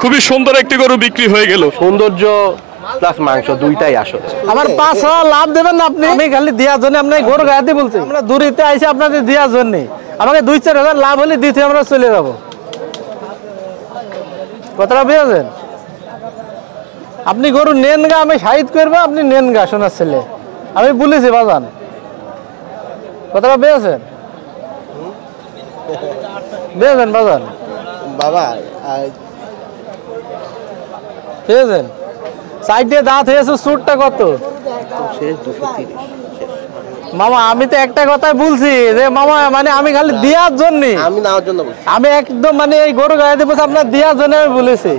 খুবই সুন্দর একটি গরু বিক্রি হয়ে গেল। সৌন্দর্য প্লাস মাংস দুইটাই আসলে। আমার 500 লাভ দেবেন না আপনি? আমি খালি দেওয়ার জন্য আপনাকে গরু গাড়িতে বলছি। আমরা দূরিতে আইসি আপনাদের দেওয়ার জন্য, আমাকে 2-4 হাজার লাভ হলে দিতে আমরা চলে যাবো। কথাটা বুঝেছেন? আপনি গরু নেন গা, আমি সাহিদ করবো, আপনি নেন গা। শোনার ছেলে আমি বলেছি বাজান, কথাটা বুঝেছেন? বুঝেছেন বাজান? বাবা বুঝেছেন? সাইডে দাঁত হয়েছে, সুটটা কত শেষ 230 মামা? আমি তো একটা কথাই বলছি যে মামা, মানে আমি খালি দেওয়ার জন্য, আমি নেওয়ার জন্য বলছি। আমি একদম মানে এই গরু গাড়িতে বসে আপনার দেওয়ার জন্য আমি বলেছি।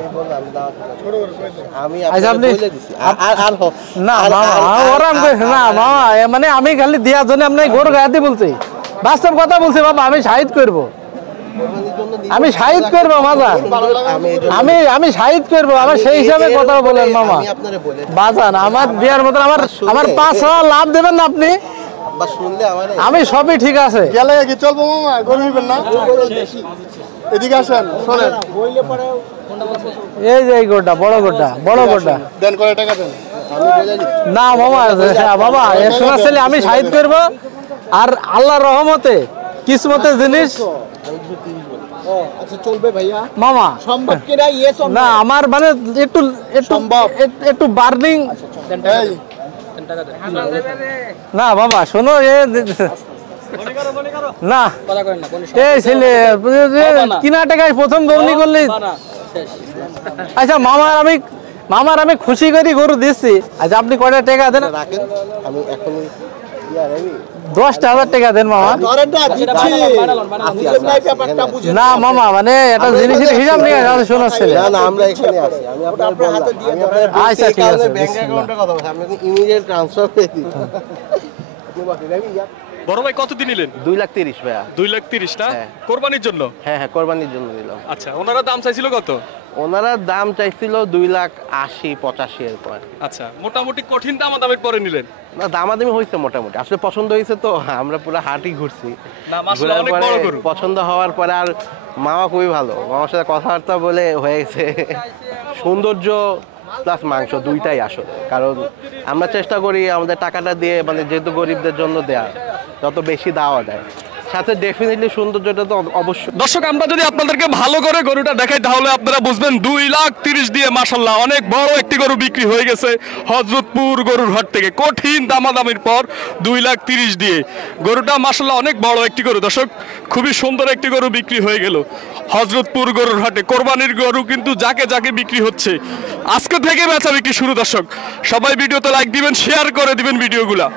আমি আচ্ছা আপনি বলে দিছি আর না মামা, ওরম না মামা, মানে আমি খালি দেওয়ার জন্য আপনার গরু গাড়িতে বলছি। বাস্তব কথা বলছি বাবা, আমি সাহিদ করবো, আমি সাহিদ করবো মাজা, আমি সাহিদ করবো, আমার সেই হিসাবে কথা বলেন মামা। বাজান আমার দেওয়ার মতন আমার 500 লাভ দেবেন না আপনি? আমি সবই ঠিক আছে। গেলে কি চলবো মামা? গরু নিবেন না? এদিকে আসেন, শোনেন। এই যে এই গোটা বড় গোটা, বড় গোটা দেন, কয় টাকা দেন? না মামা, বাবা এর শোনার ছেলে, আমি সাহিদ করবো। আর আল্লাহর রহমতে কিসমতের জিনিস আচ্ছা চলবে ভাইয়া? মামা সম্ভব কি না? ইয়ে না আমার মানে একটু একটু বার্নিং। এই না বাবা শোনো, না এই ছেলে কিনা টাকায় প্রথম গৌনি করলি। আচ্ছা মামার আমি খুশি করি গরু দিচ্ছি। আচ্ছা আপনি কয়টা টাকা দেন? রাখেন, আমি এখন 10,000 টাকা দেন মামা। না মামা, মানে একটা জিনিসের হিসাব নিয়ে শোনার ছেলে। না না, আমরা এখানে আছি। আমি আপনার বললাম, আমি আপনার আচ্ছা ঠিক আছে, ব্যাংক অ্যাকাউন্টের কথা বলছি, আমি ইমিডিয়েট ট্রান্সফার করে দিই। আপনি বলেন আমি বড় ভাই কত দিন নিলেন? 2,30,000 ভাইয়া। 2,30,000 না হ্যাঁ। কোরবানির জন্য? হ্যাঁ হ্যাঁ, কোরবানির জন্য দিলাম। আচ্ছা, ওনারা দাম চাইছিল কত? ওনারা দাম চাইছিল 2,80,85 এরপর। আচ্ছা, মোটামুটি কঠিন দামাদামির পরে নিলেন? না, দামাদামি হয়েছে মোটামুটি, আসলে পছন্দ হয়েছে তো আমরা পুরো হাটই ঘুরছি। না মাশাআল্লাহ, অনেক বড় গরু। পছন্দ হওয়ার পরে আর মামা খুবই ভালো, মামার সাথে কথাবার্তা বলে হয়ে গেছে। সৌন্দর্য প্লাস মাংস দুইটাই আসলে, কারণ আমরা চেষ্টা করি আমাদের টাকাটা দিয়ে, মানে যেহেতু গরিবদের জন্য দেয়া, যত বেশি দেওয়া যায়, সাথে ডেফিনেটলি সৌন্দর্যটা তো অবশ্যই। দর্শক, আমরা যদি আপনাদেরকে ভালো করে গরুটা দেখাই তাহলে আপনারা বুঝবেন 2,30,000 দিয়ে মাশাআল্লাহ অনেক বড় একটি গরু বিক্রি হয়ে গেছে হযরতপুর গরুর হাট থেকে। কঠিন দামাদামির পর 2,30,000 দিয়ে গরুটা মাশাআল্লাহ অনেক বড় একটি গরু। দর্শক, খুবই সুন্দর একটি গরু বিক্রি হয়ে গেল হযরতপুর গরুর হাটে। কোরবানির গরু কিন্তু যাকে যাকে বিক্রি হচ্ছে, আজকে থেকে বেচা বিক্রি শুরু। দর্শক সবাই ভিডিওতে লাইক দিবেন, শেয়ার করে দিবেন ভিডিওগুলা।